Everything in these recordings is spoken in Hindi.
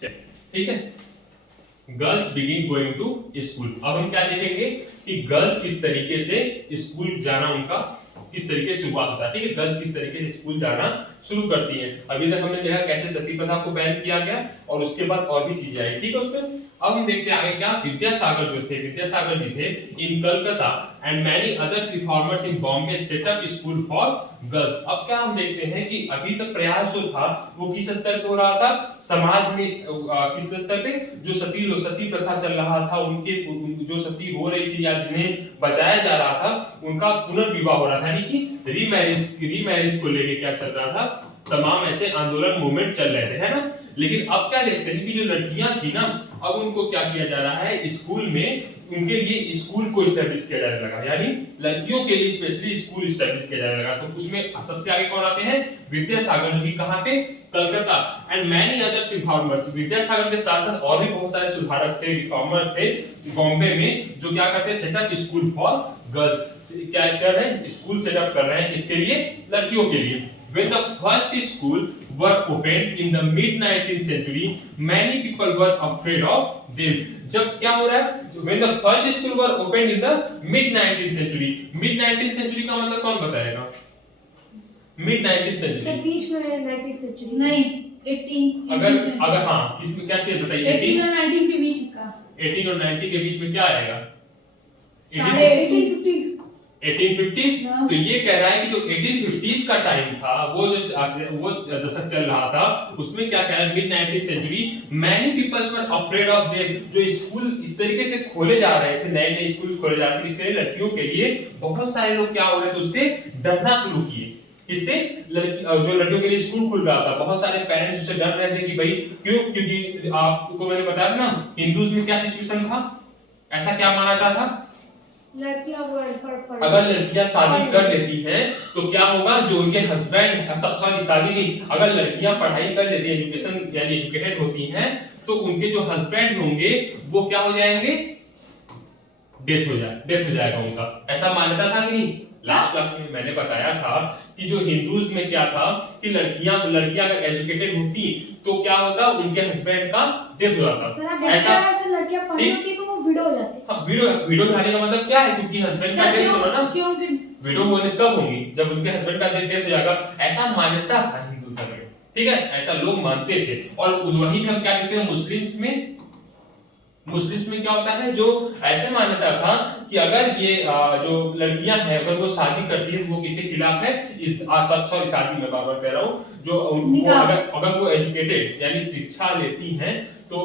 ठीक है। Girls begin going to school. अब हम क्या देखेंगे कि गर्ल्स किस तरीके से स्कूल जाना उनका किस तरीके से शुरुआत होता है। ठीक है, गर्ल्स किस तरीके से स्कूल जाना शुरू करती है। अभी तक हमने देखा कैसे सती प्रथा को बैन किया गया और उसके बाद और भी चीजें आई। ठीक है, उसमें अब हम देखते हैं आगे क्या। विद्यासागर जो थे, विद्यासागर जी थे in Calcutta and many others reformers in Bombay set up school for girls. अब क्या हम देखते हैं कि अभी तक प्रयास जो था वो किस स्तर पे हो रहा था, समाज में किस स्तर पे, जो सती प्रथा चल रहा था उनके जो सती हो रही थी या जिन्हें बचाया जा रहा था उनका पुनर्विवाह हो रहा था, यानी कि रीमैरिज को लेके क्या चल रहा था, तमाम ऐसे आंदोलन मूवमेंट चल रहे थे, है ना। लेकिन अब क्या देखते हैं कि जो लड़कियां थी ना, अब उनको क्या किया जा रहा है, स्कूल में उनके लिए स्कूल को एस्टैब्लिश किया जाने लगा, यानी लड़कियों के लिए स्पेशली स्कूल एस्टैब्लिश किया जाने लगा। तो उसमें सबसे आगे कौन आते हैं, विद्यासागर जो कि कहां पे, Calcutta and many others reformers. Vidyasagar के साथ साथ और भी बहुत सारे सुधारक थे, रिफॉर्मर्स थे बॉम्बे में, जो क्या करते हैं, सेटअप स्कूल फॉर गर्ल्स। क्या कर रहे हैं, स्कूल सेटअप कर रहे हैं, किसके लिए, लड़कियों के लिए। When the first school were opened in the mid 19th century, many people were afraid of them. जब क्या हो रहा है, when the first school were opened in the mid 19th century, mid 19th century का मतलब कौन बताएगा, mid 19th century सर बीच में 19th सेंचुरी नहीं 18 अगर हाँ किस कैसे बताइए, 18 और 19 के बीच का, 18 और 90 के बीच में क्या आएगा, साढ़े 1850 1850। तो ये कह रहा है कि जो 1850s का टाइम था, वो दशक चल रहा था, उसमें क्या कह रहा है, mid 19th century, many peoples were afraid of them. जो स्कूल इस तरीके से खोले जा रहे थे, नए नए स्कूल खोले जा रहे थे, इससे लड़कियों के लिए बहुत सारे लोग क्या हो रहे थे, उससे डरना शुरू किए। इससे जो लड़कियों के लिए स्कूल खुल रहा था, बहुत सारे पेरेंट्स उससे डर रहे थे कि भाई क्यों, क्योंकि आपको मैंने बताया था ना, हिंदूज में क्या सिचुएशन था, ऐसा क्या माना जाता था, लड़कियां अगर लड़कियां शादी कर लेती हैं तो क्या होगा, जो उनके हस्बैंड, सॉरी शादी नहीं, अगर लड़कियां पढ़ाई कर लेती हैं, एजुकेशन यानी एजुकेटेड होती हैं, तो उनके जो हस्बैंड होंगे वो क्या हो जाएंगे, डेथ हो जाएगा उनका। ऐसा मान्यता था कि नहीं। लास्ट क्लास में मैंने बताया था कि जो हिंदूज में क्या था कि लड़कियां अगर एजुकेटेड होती तो क्या होता, उनके हस्बैंड का डेथ हो जाता। ऐसा लड़कियां पढ़ी होती तो वो विडो हो जाती। हाँ, विडो जाने का मतलब क्या है, क्योंकि हस्बैंड का डेथ होना ना, क्योंकि विडो होने कब होंगी, जब उनके हस्बैंड का डेथ हो जाएगा। ऐसा मान्यता था हिंदू धर्म में, ठीक है, ऐसा लोग मानते थे। और वहीं पे हम क्या देखते हैं, मुस्लिम्स में क्या होता है, जो ऐसे मान्यता था कि अगर ये जो लड़कियां हैं अगर वो शादी करती है तो वो किसके खिलाफ है, सॉरी शादी में बार-बार कह रहा हूं, जो अगर वो एजुकेटेड यानी शिक्षा लेती हैं तो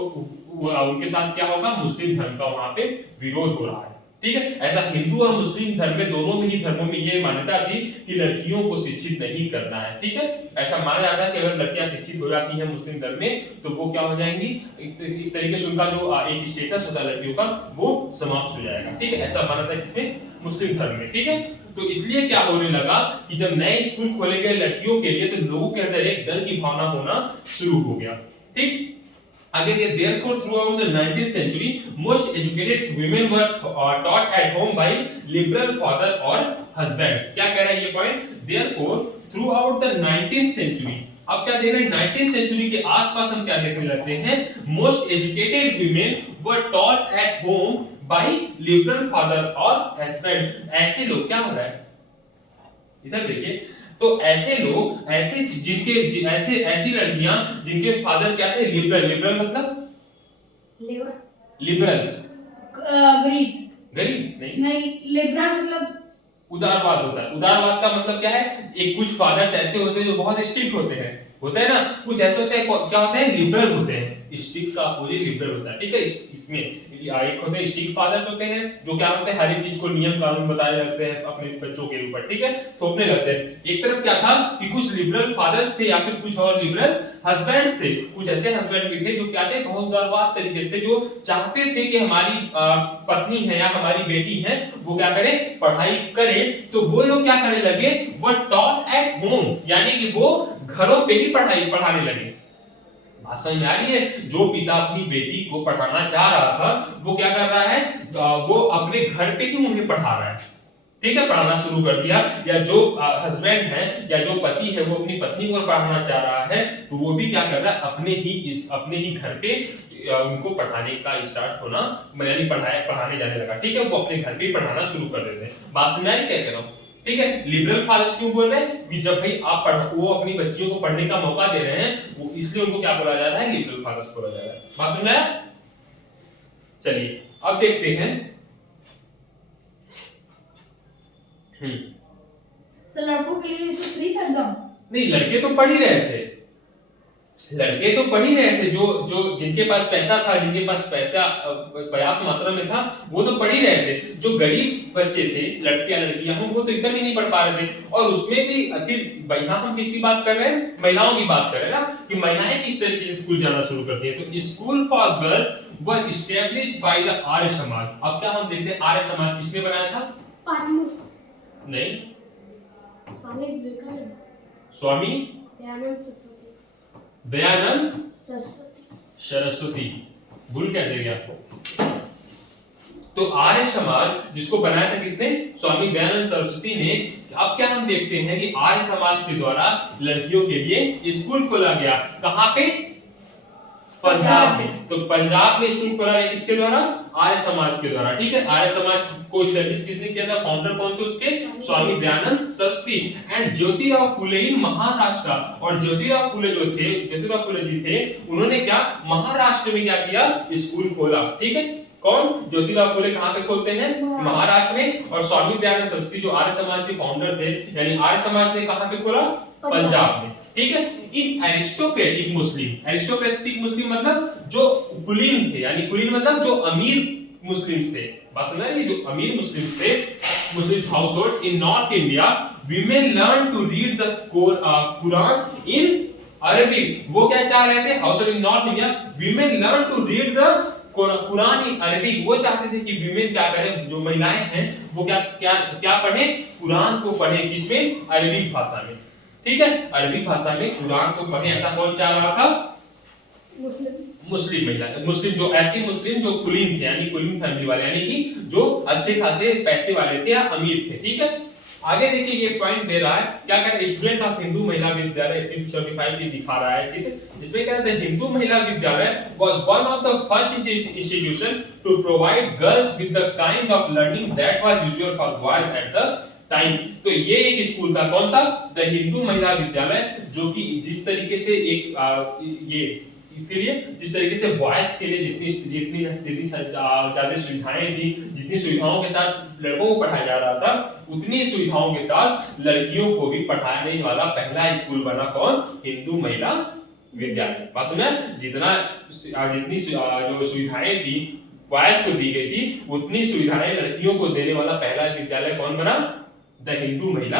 उनके साथ क्या होगा, मुस्लिम धर्म का वहां पे विरोध हो रहा है। ठीक है, ऐसा हिंदू और मुस्लिम धर्म में, दोनों में ही धर्मों में ये मान्यता थी कि लड़कियों को शिक्षित नहीं करना है। ठीक है, ऐसा माना जाता है कि अगर लड़कियां शिक्षित हो जाती हैं मुस्लिम धर्म में तो वो क्या हो जाएंगी, एक तरीके से उनका जो एक स्टेटस होता है लड़कियों का वो समाप्त हो जाएगा। ठीक है, ऐसा माना था किसमें, मुस्लिम धर्म में। ठीक है, तो इसलिए क्या होने लगा कि जब नए स्कूल खोले गए लड़कियों के लिए तो लोगों के अंदर एक डर की भावना होना शुरू हो गया। ठीक, आगे ये therefore throughout the 19th century most educated women were taught at home by liberal father or husbands। क्या कह रहा है ये point, therefore throughout the 19th century। अब क्या देख रहे हैं, 19th century के आसपास हम क्या देखने लगते हैं, most educated women were taught at home by liberal father or husband। ऐसे लोग क्या हो रहा है, इधर देखिए, तो ऐसे लोग, ऐसे जिनके ऐसी लड़कियां जिनके फादर क्या थे, लिबरल मतलब लिबरल्स, गरीब नहीं लिबरल मतलब उदारवाद होता है। उदारवाद का मतलब क्या है, एक कुछ फादर्स ऐसे होते हैं जो बहुत स्ट्रिक्ट होते हैं ना, कुछ ऐसे होते हैं क्या होते हैं, लिबरल होते हैं। स्ट्रिक्ट का अपोजिट लिबरल होता है। ठीक है, इसमें एक होते हैं स्ट्रिक्ट फादर्स होते हैं जो क्या होते हैं, हर एक चीज को नियम कानून बताने लगते हैं अपने बच्चों के ऊपर, ठीक है, थोपने लगते हैं। एक तरफ क्या था कि कुछ लिबरल फादर्स थे या फिर कुछ और लिबरल हस्बैंड्स थे, कुछ ऐसे हस्बैंड भी थे जो क्या थे, बहुत उदारवाद तरीके से, जो चाहते थे कि हमारी पत्नी है या हमारी बेटी है वो क्या करे, पढ़ाई करे। तो वो लोग क्या करने लगे, वो टॉट एट होम, यानी कि वो घरों पे ही पढ़ाने लगे। बात समझ में आ रही है, जो पिता अपनी बेटी को पढ़ाना चाह रहा था वो क्या कर रहा है, वो अपने घर पे ही उन्हें पढ़ा रहा है। ठीक है, पढ़ाना शुरू कर दिया, या जो हस्बैंड है या जो पति है वो अपनी पत्नी को पढ़ाना चाह रहा है तो वो भी क्या कर रहा है, अपने ही घर पे उनको पढ़ाने का स्टार्ट होना, यानी पढ़ाने जाने लगा। ठीक है, वो अपने घर पे ही पढ़ाना शुरू कर देते हैं। बात समझ आई क्या कह रहा हूं? ठीक है, लिबरल फादर्स क्यों बोल रहे हैं कि जब भाई वो अपनी बच्चियों को पढ़ने का मौका दे रहे हैं, वो इसलिए उनको क्या बोला जा रहा है, लिबरल फादर्स बोला जा रहा है। बात समझ आया? चलिए अब देखते हैं। सर लड़कों के लिए तो फ्री था एकदम। नहीं, लड़के तो पढ़ ही रहे थे, जो जिनके पास पैसा था, जिनके पास पैसा पर्याप्त मात्रा में था, वो तो पढ़ ही रहे थे। जो गरीब बच्चे थे, लड़कियां लड़कियां हो, वो तो एकदम ही नहीं पढ़ पा रहे थे। और उसमें भी यहाँ हम किसकी बात कर रहे हैं, महिलाओं की बात कर रहे हैं ना, कि महिलाएं किस तरीके से स्कूल जाना शुरू करती है। तो school for girls was established by the Arya Samaj. अब क्या हम देखते हैं, आर्य समाज किसने बनाया था? पाटलू नहीं, स्वामी विवेकानंद, स्वामी दयानंद सरस्वती। भूल कैसे गया? तो आर्य समाज जिसको बनाया था किसने? स्वामी दयानंद सरस्वती ने। अब क्या हम देखते हैं कि आर्य समाज के द्वारा लड़कियों के लिए स्कूल खोला गया। कहां पे? पंजाब में। तो पंजाब में स्कूल खोला गया किसके द्वारा? आर्य समाज के द्वारा। ठीक है, आर्य समाज को एस्टैब्लिश किसने किया था? फाउंडर कौन थे उसके? स्वामी दयानंद सरस्वती। एंड ज्योतिराव फुले इन महाराष्ट्र। और ज्योतिराव फुले जी थे, उन्होंने क्या महाराष्ट्र में क्या किया? स्कूल खोला। ठीक है, कौन? ज्योतिराव फुले कहां पे खोलते हैं? महाराष्ट्र में। और स्वामी दयानंद सरस्वती जो आर्य समाज के फाउंडर थे, यानी आर्य समाज ने कहां पे खोला? पंजाब में। ठीक है, इन एरिस्टोक्रेटिक मुस्लिम मतलब जो कुलीन थे, यानी कुलीन मतलब जो अमीर मुस्लिम थे। बात समझ रही है? जो अमीर मुस्लिम थे, Muslim households in North India, women learn to read the Quran in Arabic. वो क्या चाह रहे थे? Household in North India, women learn to read the Quran in Arabic. वो चाहते थे कि वीमेन क्या करें, जो महिलाएं हैं वो क्या पढ़े? कुरान को पढ़े। किसमें? अरबिक भाषा में। ठीक है, अरबिक भाषा में कुरान को पढ़े, ऐसा कौन चाह रहा था? मुस्लिम महिला, मुस्लिम जो कुलीन थे, यानी कुलीन फैमिली वाले, यानी कि जो अच्छे खासे पैसे वाले थे या अमीर थे। ठीक है, आगे देखिए ये पॉइंट दे रहा है, क्या कह रहा है? स्टूडेंट ऑफ हिंदू महिला विद्यालय 1875 की दिखा रहा है। ठीक है, इसमें क्या है? Hindu Mahila Vidyalaya was one of the first institution to provide girls with the kind of learning that was usual for boys at the time. तो ये एक स्कूल था, कौन सा? द हिंदू महिला विद्यालय, जो कि जिस तरीके से इसीलिए जिस तरीके से बॉयज के लिए जितनी ज्यादा सुविधाएं थी, जितनी सुविधाओं के साथ लड़कों को पढ़ाया जा रहा था, उतनी सुविधाओं के साथ लड़कियों को भी पढ़ाने वाला पहला स्कूल बना कौन? हिंदू महिला विद्यालय। बात समझे? जितनी जो सुविधाएं थी बॉयज को दी गई थी, उतनी सुविधाएं लड़कियों को देने वाला पहला विद्यालय कौन बना? द हिंदू महिला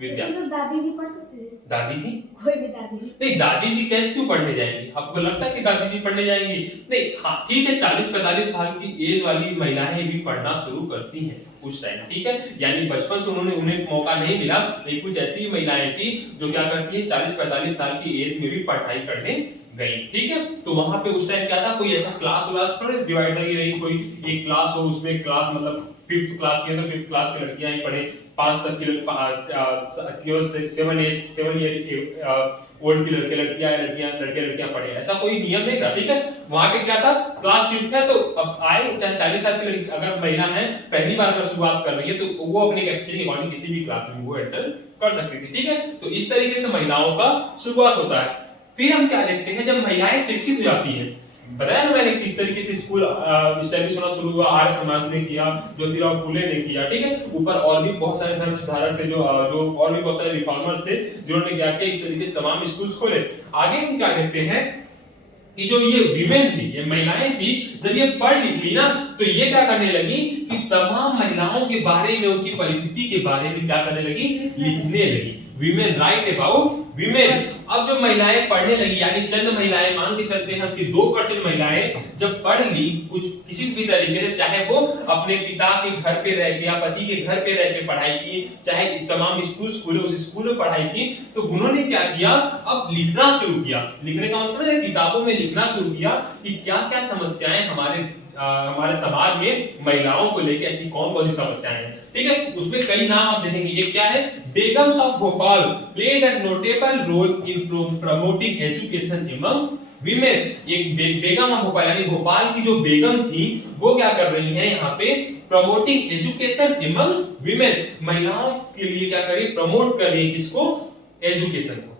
विद्यालय। दादी जी पढ़ सकते थे? दादी जी? कोई भी दादी जी नहीं, दादी जी कैसे क्यों पढ़ने जाएंगी? आपको लगता है कि दादी जी पढ़ने जाएंगी? नहीं, हाँ ठीक है, 40-45 साल की एज वाली महिलाएं भी पढ़ना शुरू करती हैं उस टाइम। ठीक है, यानी बचपन से उन्हें मौका नहीं मिला, लेकिन कुछ ऐसी महिलाएं थी जो क्या करती है, 40-45 साल की एज में भी पढ़ाई करने गई। ठीक है, तो वहां पे उस टाइम क्या था, कोई ऐसा क्लास थोड़े डिवाइड नहीं रही, कोई एक क्लास हो, उसमें क्लास मतलब 5th क्लास की है तो 5th क्लास की लड़कियां ही पढ़े, 5 तक की केवल 7 ईयर ओल्ड की लड़कियां पढ़े, ऐसा कोई नियम नहीं था। ठीक है, वहां पे क्या था, क्लास 5th है तो अब आए, चाहे 40 साल की लड़की अगर महिला है, पहली बार अगर शुरुआत कर रही है, तो वो अपनी कैपेसिटी के अकॉर्डिंग किसी भी क्लास में वो एंटर कर सकती थी। ठीक है, तो इस तरीके से महिलाओं का शुरुआत होता है। फिर हम क्या देखते हैं, जब महिलाएं शिक्षित हो जाती हैं, बताया ना मैंने किस तरीके से स्कूल एस्टैब्लिश होना शुरू हुआ, आर्य समाज ने किया, ज्योतिराव फुले ने किया। ठीक है, ऊपर और भी बहुत सारे धर्म सुधारक थे, जो और भी बहुत सारे रिफॉर्मर्स थे, जिन्होंने क्या किया, इस तरीके से तमाम स्कूल्स खोले। आगे हम क्या देखते हैं कि जो ये विमेन थी, ये महिलाएं थी, जब ये पढ़ लिख ली ना, तो ये क्या करने लगी कि तमाम महिलाओं के बारे में, उनकी परिस्थिति के बारे में क्या करने लगी, लिखने लगी। Women write about women. अब जो महिलाएं पढ़ने लगी, यानी चंद महिलाएं, मान के चलते हैं कि 2% महिलाएं जब पढ़ ली कुछ किसी भी तरीके से, चाहे वो अपने पिता के घर पे रह के या पति के घर पे रह के पढ़ाई की, चाहे तमाम स्कूल उस स्कूल में पढ़ाई की, तो उन्होंने क्या किया, अब लिखना शुरू किया। लिखने का मतलब है किताबों में लिखना शुरू किया कि क्या क्या समस्याएं हमारे समाज में महिलाओं को लेकर ऐसी कौन कौन सी समस्याएं हैं। ठीक है, उसमें कई नाम आप देखेंगे। एक क्या है, Begums of Bhopal played a notable role in promoting education among women. एक बेगम ऑफ भोपाल यानी भोपाल की जो बेगम थी वो क्या कर रही हैं यहाँ पे, प्रमोटिंग एजुकेशन एमंग विमेन, महिलाओं के लिए क्या कर रही, प्रमोट कर रही है किसको, एजुकेशन को।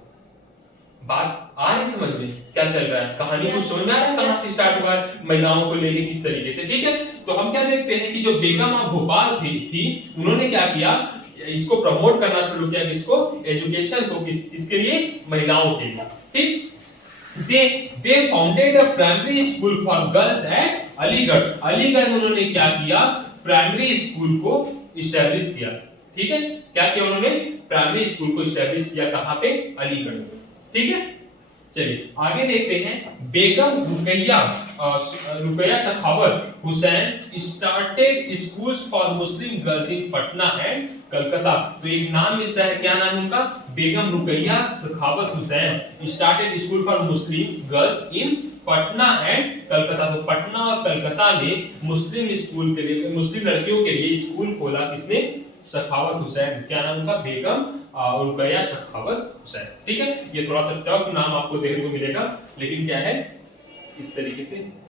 बात आ रही समझ में क्या चल रहा है, कहानी को समझ में आ रहा है कहां से स्टार्ट हुआ है, महिलाओं को लेके किस तरीके से। ठीक है, तो हम क्या देखते हैं कि जो बेगम ऑफ भोपाल थी उन्होंने क्या किया, इसको प्रमोट करना शुरू किया, किसको, एजुकेशन को, किसके लिए, महिलाओं के लिए। ठीक, they founded a primary school for girls at Aligarh. Aligarh में उन्होंने क्या किया, प्राइमरी स्कूल को इस्टेब्लिश किया। ठीक है, क्या किया उन्होंने, प्राइमरी स्कूल को इस्टेब्लिश किया, कहां पे, अलीगढ़ में। ठीक है, चलिए आगे देखते हैं। Begum Rukaiya Sakhawat Hussain started schools for Muslim girls in Patna and Calcutta. तो एक नाम मिलता है, क्या नाम उनका, Begum Rukaiya Sakhawat Hussain started school for Muslim girls in Patna and Calcutta. तो पटना और कलकत्ता में मुस्लिम स्कूल के लिए, मुस्लिम लड़कियों के लिए स्कूल खोला किसने, सखावत हुसैन। क्या नाम उनका, बेगम रुकैया सखावत हुसैन। ठीक है, ये थोड़ा सा टफ नाम आपको देखने को मिलेगा, लेकिन क्या है, इस तरीके से